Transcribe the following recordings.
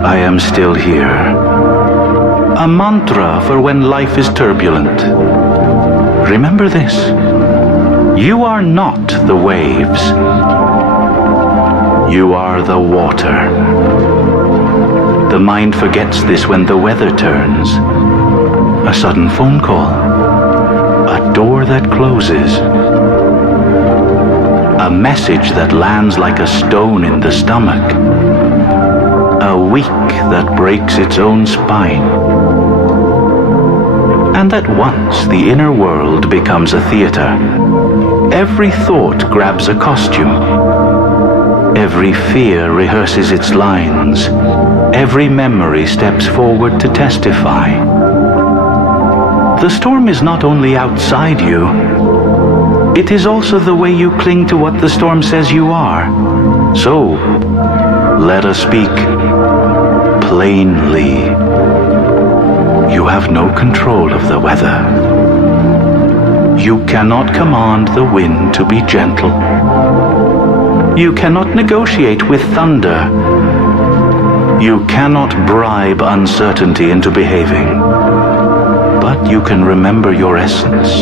I am still here. A mantra for when life is turbulent. Remember this. You are not the waves. You are the water. The mind forgets this when the weather turns. A sudden phone call. A door that closes. A message that lands like a stone in the stomach. A week that breaks its own spine. And at once the inner world becomes a theater. Every thought grabs a costume. Every fear rehearses its lines. Every memory steps forward to testify. The storm is not only outside you, it is also the way you cling to what the storm says you are. So, let us speak plainly. You have no control of the weather. You cannot command the wind to be gentle. You cannot negotiate with thunder. You cannot bribe uncertainty into behaving. But you can remember your essence.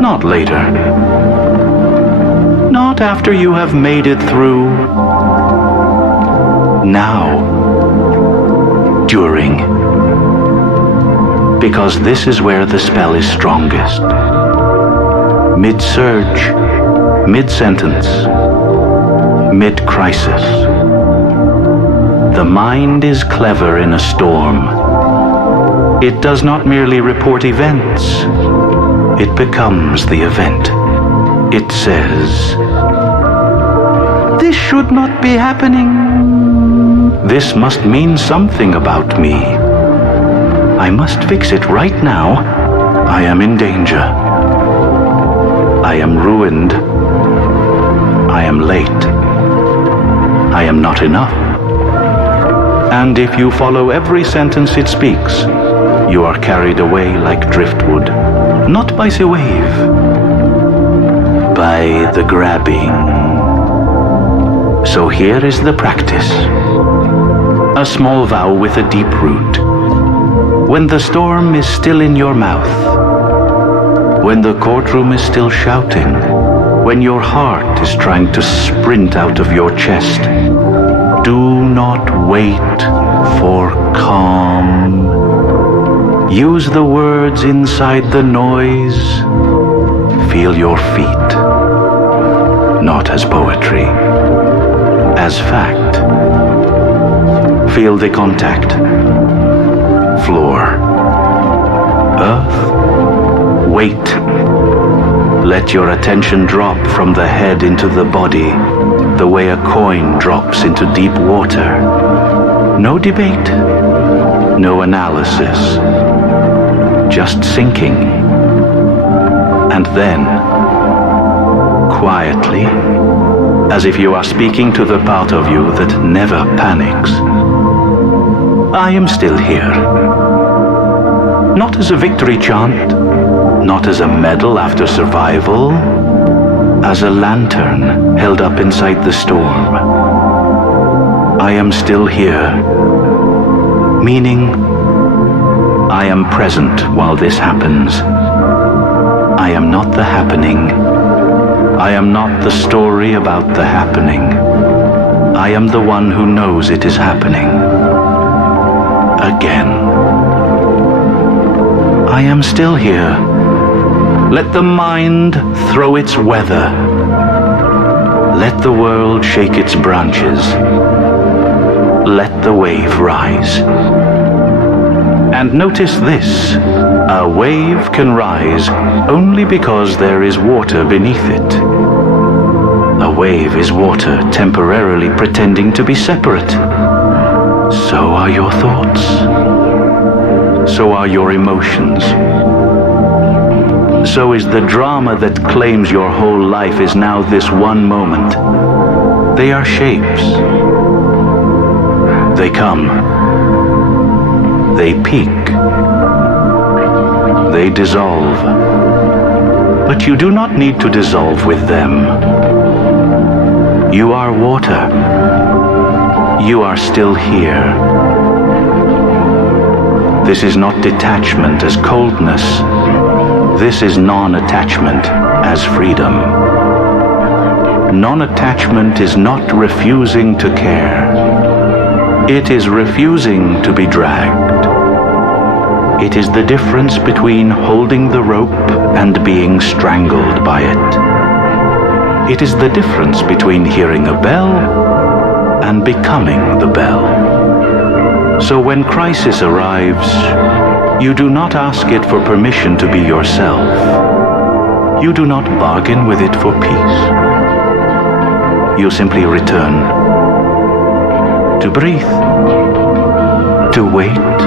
Not later. Not after you have made it through. Now. During. Because this is where the spell is strongest. Mid-surge, mid-sentence, mid-crisis. The mind is clever in a storm. It does not merely report events. It becomes the event. It says, "This should not be happening. This must mean something about me. I must fix it right now. I am in danger. I am ruined. I am late. I am not enough." And if you follow every sentence it speaks, you are carried away like driftwood, not by the wave, by the grabbing. So here is the practice. A small vow with a deep root. When the storm is still in your mouth, when the courtroom is still shouting, when your heart is trying to sprint out of your chest, do not wait for calm. Use the words inside the noise. Feel your feet, not as poetry, as fact. Feel the contact. Floor. Earth. Wait. Let your attention drop from the head into the body, the way a coin drops into deep water. No debate. No analysis. Just sinking. And then, quietly, as if you are speaking to the part of you that never panics, I am still here. Not as a victory chant, not as a medal after survival, as a lantern held up inside the storm. I am still here, meaning I am present while this happens. I am not the happening. I am not the story about the happening. I am the one who knows it is happening. Again. I am still here. Let the mind throw its weather. Let the world shake its branches. Let the wave rise. And notice this. A wave can rise only because there is water beneath it. A wave is water temporarily pretending to be separate. So are your thoughts. So are your emotions. So is the drama that claims your whole life is now this one moment. They are shapes. They come. They peak. They dissolve. But you do not need to dissolve with them. You are water. You are still here. This is not detachment as coldness. This is non-attachment as freedom. Non-attachment is not refusing to care. It is refusing to be dragged. It is the difference between holding the rope and being strangled by it. It is the difference between hearing a bell and becoming the bell. So when crisis arrives, you do not ask it for permission to be yourself. You do not bargain with it for peace. You simply return to breathe, to wait,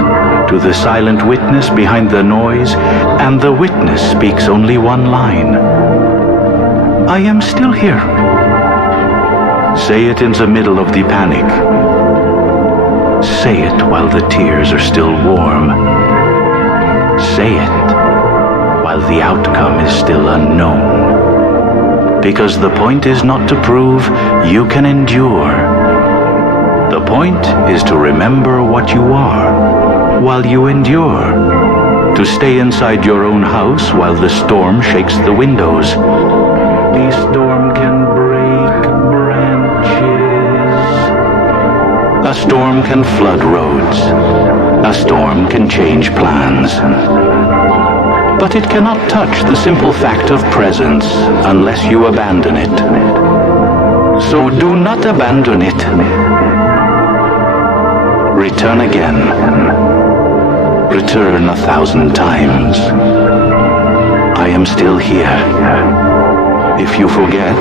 to the silent witness behind the noise, and the witness speaks only one line. I am still here. Say it in the middle of the panic. Say it while the tears are still warm. Say it while the outcome is still unknown. Because the point is not to prove you can endure. The point is to remember what you are while you endure. To stay inside your own house while the storm shakes the windows. The storm can break branches. A storm can flood roads. A storm can change plans. But it cannot touch the simple fact of presence unless you abandon it. So do not abandon it. Return again. Return 1,000 times. I am still here. If you forget,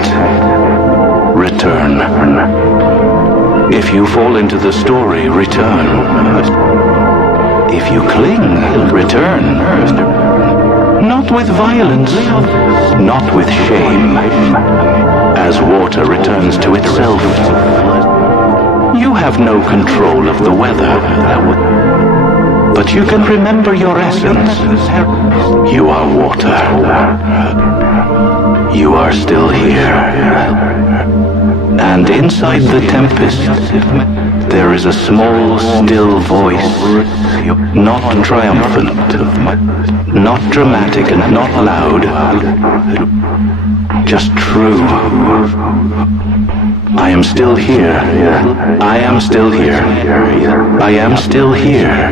return. If you fall into the story, return. If you cling, return. Not with violence, not with shame. As water returns to itself. You have no control of the weather. But you can remember your essence. You are water. You are still here. And inside the tempest, there is a small, still voice, not triumphant, not dramatic and not loud, just true. I am still here. I am still here. I am still here.